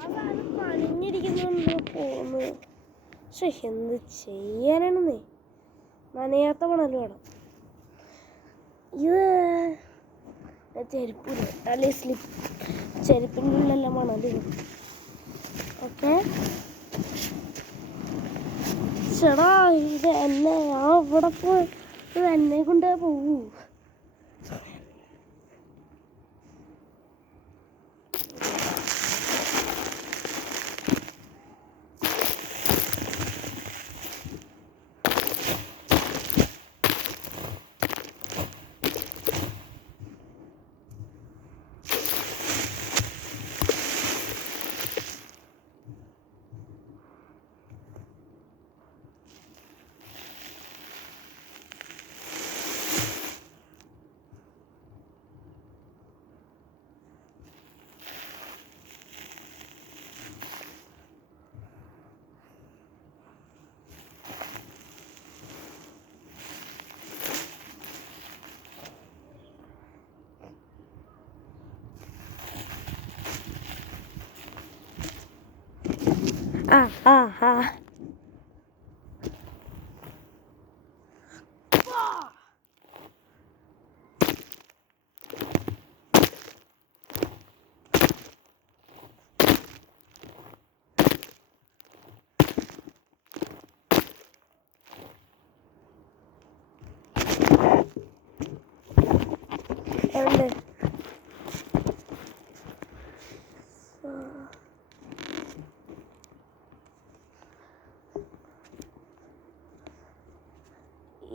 അതാണ് പണിഞ്ഞിരിക്കുന്നു പോന്ന്. പക്ഷെ എന്ത് ചെയ്യാനാണെന്നേ, നനയാത്ത മണല് വേണം. ഇത് ചെരുപ്പില്ല, അല്ലെ സ്ലിപ്പ്, ചെരുപ്പിൻ്റെ ഉള്ളിലെല്ലാം മണല്. ഓക്കെ ചേടാ, ഇത് എന്നെ ഞാൻ ഇവിടെ പോയി ഇത് എന്നെ കൊണ്ടേ പോകൂ.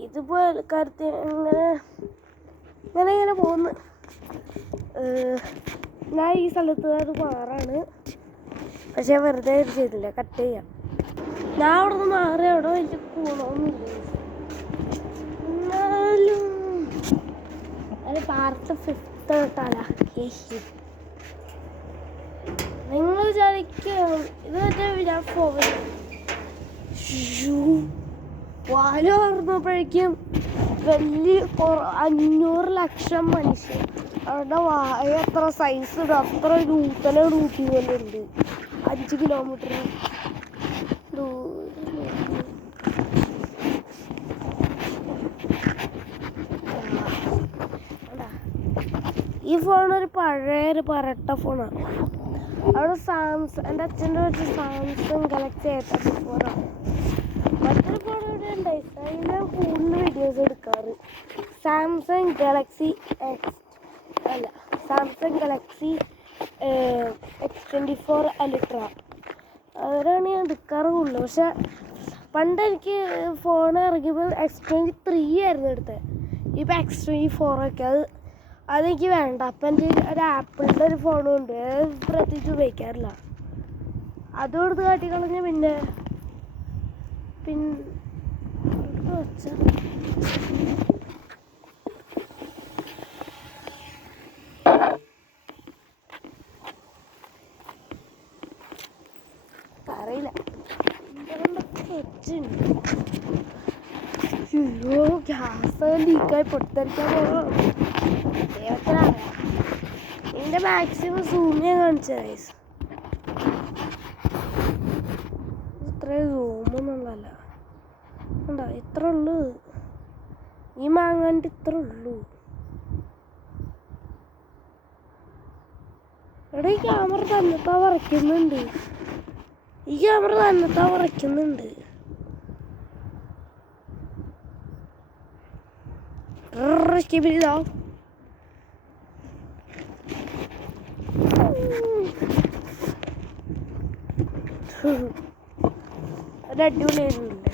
ഇതിപ്പോ കാര്യത്തിൽ ഇങ്ങനെ പോകുന്നു. ഞാൻ ഈ സ്ഥലത്ത് അത് മാറാണ്, പക്ഷെ വെറുതെ ചെയ്തില്ല, കട്ട് ചെയ്യാം. ഞാൻ അവിടെ നിന്ന് മാറി അവിടെ വലിയ പോകണമെന്നില്ല. എന്നാലും അത് പാർട്ട് 5 തൊട്ടാണ്. നിങ്ങൾ വിചാരിക്കും ഇത് ഞാൻ പോകുന്നു. വാല പറഞ്ഞപ്പോഴേക്കും വലിയ 500 ലക്ഷം മനുഷ്യർ അവരുടെ വായ എത്ര സൈസ് ഉണ്ട്, അത്ര നൂത്തല റൂട്ടി പോലെ ഉണ്ട്. 5 കിലോമീറ്റർ ഈ ഫോണൊരു പഴയൊരു പരട്ട ഫോണാണ്. അവിടെ എൻ്റെ അച്ഛൻ്റെ വെച്ച് സാംസങ് ഗാലക്സി A34 ആണ്. മറ്റൊരു ഫോൺ ഇവിടെ ഉണ്ടായി, അതിന് കൂടുതൽ വീഡിയോസ് എടുക്കാറ്. Samsung Galaxy Samsung Galaxy X24 Ultra അവരാണ് ഞാൻ എടുക്കാറ് കൂടുതൽ. പക്ഷെ പണ്ട് എനിക്ക് ഫോൺ ഇറങ്ങിയപ്പോൾ X23 ആയിരുന്നു എടുത്തത്. ഇപ്പം X24 ഒക്കെ അതെനിക്ക് വേണ്ട. അപ്പം എൻ്റെ ഒരു ആപ്പിളിൻ്റെ ഒരു ഫോണും ഉണ്ട്, പ്രത്യേകിച്ച് ഉപയോഗിക്കാറില്ല. അതും എടുത്ത് കാട്ടിക്കളഞ്ഞ് പിന്നെ അറിയില്ല അയ്യോ ഗ്യാസ് ലീക്കായി പൊട്ടിത്തെറിക്കാൻ പോകണം. ദൈവത്തിനറിയാം. ഇതിൻ്റെ മാക്സിമം സൂം ഞാൻ കാണിച്ചത് ഇത്രയും സൂമൊന്നുള്ളതല്ല. ഉണ്ടോ, ഇത്ര ഉള്ളൂ. ഈ മാങ്ങാണ്ട് ഇത്ര ഉള്ളൂ. എടാ ഈ ക്യാമറ തന്നെത്താ വരയ്ക്കുന്നുണ്ട്. ഒരടിപൊളിയായിരുന്നില്ലേ?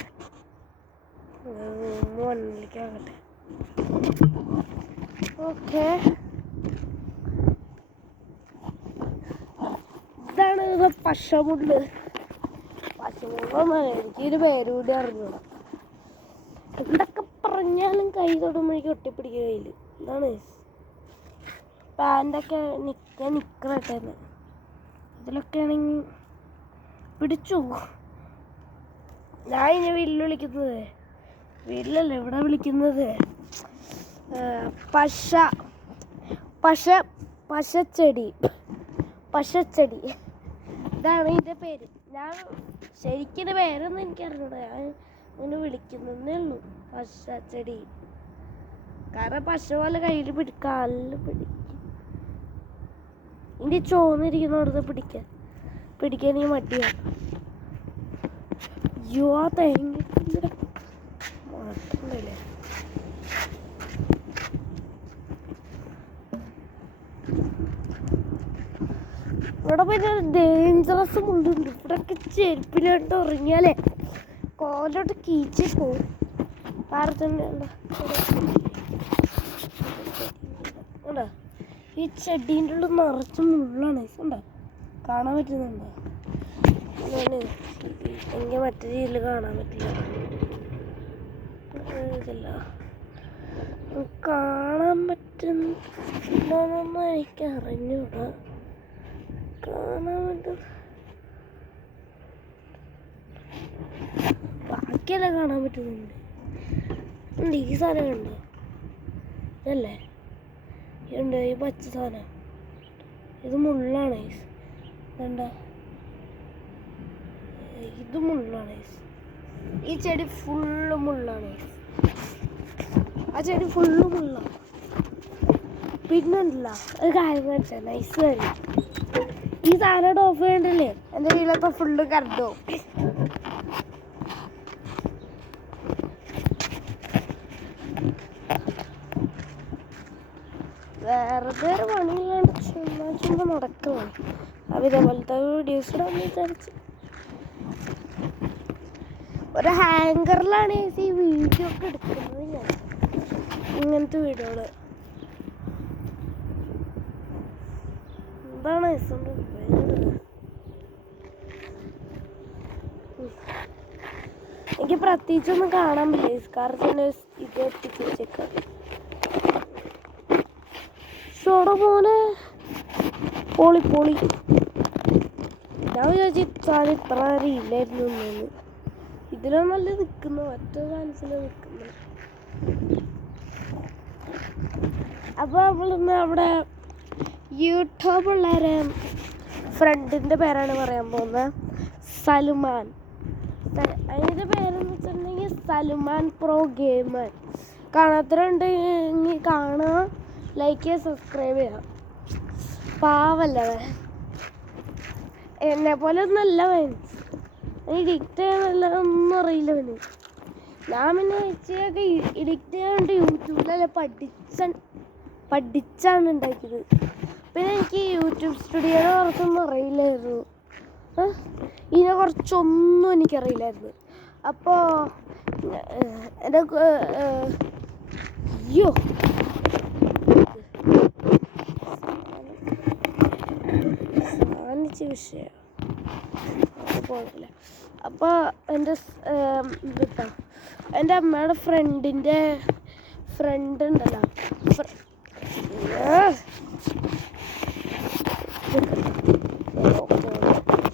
മോനിലേക്കാകട്ടെ. ഓക്കെ, ഇതാണ് പശമുള്ള്. പശമുള്ളൊന്നല്ല, എനിക്കൊരു പേരുകൂടി അറിഞ്ഞൂടാ. എന്തൊക്കെ പറഞ്ഞാലും കൈ തൊടുമ്പോഴേക്കും ഒട്ടിപ്പിടിക്കുക കയ്യിൽ. എന്താണ് പാൻ്റൊക്കെ നിക്കറട്ടെന്ന് ഇതിലൊക്കെ ആണെങ്കിൽ പിടിച്ചു. ഞാൻ ഇനി വീട്ടിൽ വിളിക്കുന്നത്, വീട്ടിലല്ല ഇവിടെ വിളിക്കുന്നത് പശച്ചെടി ഇതാണ് ഇതിൻ്റെ പേര്. ഞാൻ ശരിക്കും പേരൊന്നും എനിക്കറിഞ്ഞൂടാ, ഞാൻ ഒന്ന് വിളിക്കുന്നതേ ഉള്ളൂ പശ ചെടി. കാരണം പശ പോലെ കയ്യിൽ കാലിൽ പിടിക്കും. ഇനി ചോന്നിരിക്കുന്നോടത്ത് പിടിക്കാൻ ഈ മടിയാണ്. അയ്യോ ആ തേങ്ങ മാറ്റണ്ടല്ലേ. ഇവിടെ പിന്നെ ഡേഞ്ചറസ് മുള്ളുണ്ട്. ഇവിടെയൊക്കെ ചെരുപ്പിലോട്ട് ഇറങ്ങിയാലേ കോലോട്ട് കീച്ച് പോവും. പാറത്തുണ്ടോ ഈ ചെടീൻ്റെ ഉള്ളിൽ നിറച്ച് മുള്ളാണ്. ഉണ്ടോ, കാണാൻ പറ്റുന്നുണ്ടോ? എനിക്ക് മറ്റേ രീതിയിൽ കാണാൻ പറ്റില്ല. ഇതില്ല കാണാൻ പറ്റുന്നൊന്നും എനിക്ക് അറിഞ്ഞൂടാ. കാണാൻ പറ്റും, ബാക്കിയെല്ലാം കാണാൻ പറ്റുന്നുണ്ട്. ഉണ്ട് ഈ സാധനം കണ്ടോ? ഇതല്ലേ ഉണ്ട് ഈ പച്ച സാധനം. ഇത് മുള്ളാണ്. ഇതണ്ട, ഇത് മുള്ളാണ്. ഈ ചെടി ഫുള്ള് മുള്ളാണ്. ആ ചെടി ഫുള്ള് മുള്ളാണ്. പിന്നെ ഉണ്ടല്ല ഒരു കാര്യം കാണിച്ചാൽ നൈസ് കാര്യം. ഈ സാധനം ഓഫ് ചെയ്യണ്ടല്ലേ, എൻ്റെ വീട്ടിലൊക്കെ ഫുള്ള് കറണ്ടോ. വെറുതെ ഒരു പണിയില്ലാണ്ട് ചുമ്മാ നടക്കുവാണ്. അവരേപോലത്തെ വീഡിയോസ് ഇടാന്ന് വിചാരിച്ച് ഒരു ഹാങ്കറിലാണ് ഈ വീഡിയോ ഒക്കെ എടുക്കുന്നത് ഞാൻ. ഇങ്ങനത്തെ വീഡിയോകള് എന്താണ് എനിക്ക് പ്രത്യേകിച്ചൊന്നും കാണാൻ പറ്റില്ല. കാരണം ഇത് എത്തിച്ച് വെച്ചേക്കാം. മോനെ പൊളി ഞാൻ വിചാരിച്ചു സാധനം ഇത്ര ഇല്ലായിരുന്നു എന്ന്. ഇതിലും നല്ല നിൽക്കുന്നു, മറ്റേ സാധനത്തില് നിൽക്കുന്നു. അപ്പോൾ നമ്മളിന്ന് അവിടെ യൂട്യൂബുള്ളൊരു ഫ്രണ്ടിൻ്റെ പേരാണ് പറയാൻ പോകുന്നത്. സൽമാൻ. അതിൻ്റെ പേരെന്ന് വെച്ചിട്ടുണ്ടെങ്കിൽ സൽമാൻ പ്രോ ഗെയിമർ. കാണാത്തവരുണ്ടെങ്കിൽ കാണുക, ലൈക്ക് ചെയ്യുക, സബ്സ്ക്രൈബ് ചെയ്യുക. പാവല്ലേ, എന്നെ പോലെ ഒന്നല്ല അവൻ. എഡിക്റ്റ് ചെയ്യാനല്ല ഒന്നും അറിയില്ല അവന്. ഞാൻ പിന്നെ ഇച്ചിരിയൊക്കെ എഡിക്റ്റ് ചെയ്യാണ്ട് യൂട്യൂബിലല്ല പഠിച്ചാണ് ഉണ്ടാക്കിയത്. പിന്നെ എനിക്ക് യൂട്യൂബ് സ്റ്റുഡിയോനെ കുറച്ചൊന്നും അറിയില്ലായിരുന്നു. ഇതിനെ കുറച്ചൊന്നും എനിക്കറിയില്ലായിരുന്നു. അപ്പോൾ എൻ്റെ അയ്യോ സാധിച്ച വിഷയം കുഴപ്പമില്ല. അപ്പോൾ എൻ്റെ അമ്മയുടെ ഫ്രണ്ട് ഉണ്ടല്ലോ,